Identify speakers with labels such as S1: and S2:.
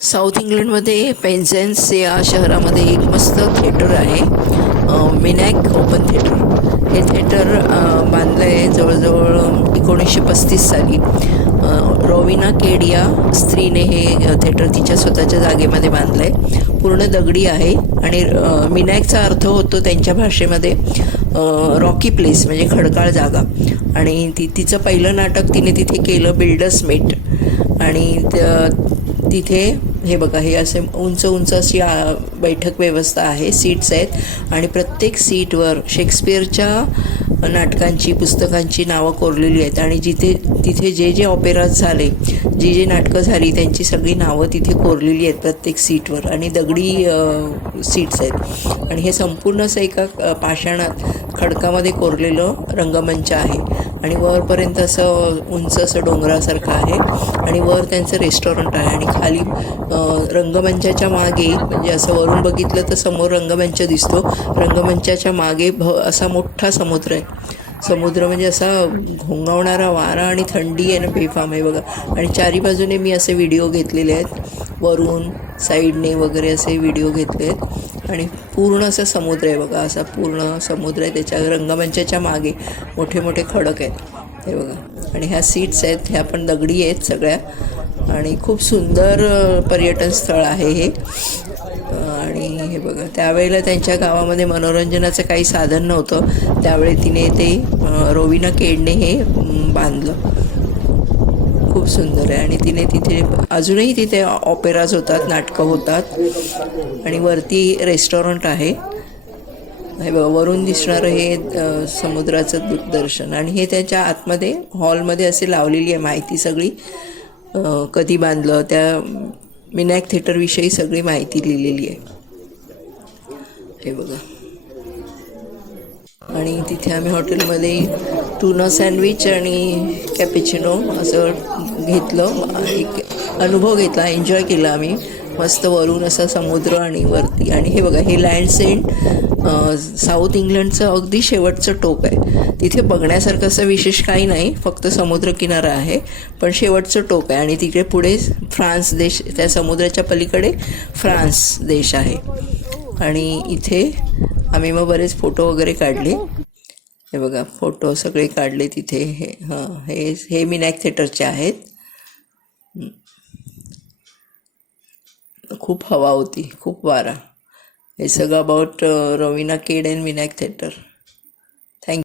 S1: South इंग्लंडमध्ये पेन्झेन्स या शहरामध्ये एक मस्त थिएटर आहे. Minack open theatre. हे थिएटर बांधलं आहे जवळजवळ एकोणीसशे पस्तीस साली. रोविना केड या स्त्रीने हे थिएटर तिच्या स्वतःच्या जागेमध्ये बांधलं आहे पूर्ण दगडी आहे आणि मिनायकचा अर्थ होतो त्यांच्या भाषेमध्ये रॉकी प्लेस म्हणजे खडकाळ जागा. आणि ती तिचं पहिलं नाटक तिने तिथे केलं बिल्डर्स मेट आणि तिथे हे बघा हे असे उंच उंच अशी बैठक व्यवस्था आहे सीट्स आहेत. आणि प्रत्येक सीटवर शेक्सपियरच्या नाटकांची पुस्तकांची नावं कोरलेली आहेत. आणि जिथे तिथे जे जे ऑपेराज झाले जी जे नाटकं झाली त्यांची सगळी नावं तिथे कोरलेली आहेत प्रत्येक सीटवर आणि दगडी सीट्स आहेत. आणि हे संपूर्ण असं एका पाषाणात खडकामध्ये कोरलेलं रंगमंच आहे. आणि वरपर्यंत असं उंच असं डोंगरासारखं आहे. आणि वर त्यांचं रेस्टॉरंट आहे. आणि खाली रंगमंचाच्या मागे म्हणजे असं वरून बघितलं तर समोर रंगमंच दिसतो. रंगमंचाच्या मागे भ असा मोठा समुद्र आहे. समुद्र म्हणजे असा घोंगावणारा वारा आणि थंडी आहे ना बेफाम आहे बघा. आणि चारी बाजूने मी असे व्हिडिओ घेतलेले आहेत. वरून साईडने वगैरे असे व्हिडिओ घेतले आहेत. आणि पूर्ण असं समुद्र आहे बघा असा पूर्ण समुद्र आहे. त्याच्या रंगमंचाच्या मागे मोठे मोठे खडक आहेत. हे बघा. आणि ह्या सीट्स आहेत ह्या पण दगडी आहेत सगळ्या. आणि खूप सुंदर पर्यटन स्थळ आहे हे. आणि हे बघा त्यावेळेला त्यांच्या गावामध्ये मनोरंजनाचं काही साधन नव्हतं. त्यावेळी तिने ते रोविना केडने हे बांधलं. खूप सुंदर आहे. आणि तिने तिथे अजूनही तिथे ऑपेराज होतात नाटकं होतात. आणि वरती रेस्टॉरंट आहे. हे बघा वरून दिसणारं हे समुद्राचं दूरदर्शन दर्शन. आणि हे त्याच्या आतमध्ये हॉलमध्ये असे लावलेली आहे माहिती सगळी. कधी बांधलं त्या मिनॅक थिएटरविषयी सगळी माहिती लिहिलेली आहे. हे बघा. आणि तिथे आम्ही हॉटेलमध्ये टुना सँडविच आणि कॅपेचिनो असं घेतलं. एक अनुभव घेतला एन्जॉय केला आम्ही. मस्त वरून असा समुद्र आणि वरती. आणि हे बघा हे लँड सेंट साऊथ इंग्लंडचं अगदी शेवटचं टोक आहे. तिथे बघण्यासारखं असं विशेष काही नाही फक्त समुद्रकिनारा आहे. पण शेवटचं टोक आहे. आणि तिकडे पुढे फ्रान्स देश त्या समुद्राच्या पलीकडे फ्रान्स देश आहे. आणि इथे आम्ही मग बरेच फोटो वगैरे काढले. हे बघा फोटो सगळे काढले तिथे. हे हां हे हे मिनॅक थिएटरचे आहेत. खूप हवा होती खूप वारा. हे सगळं about Raveena Ked and Vinayak theatre.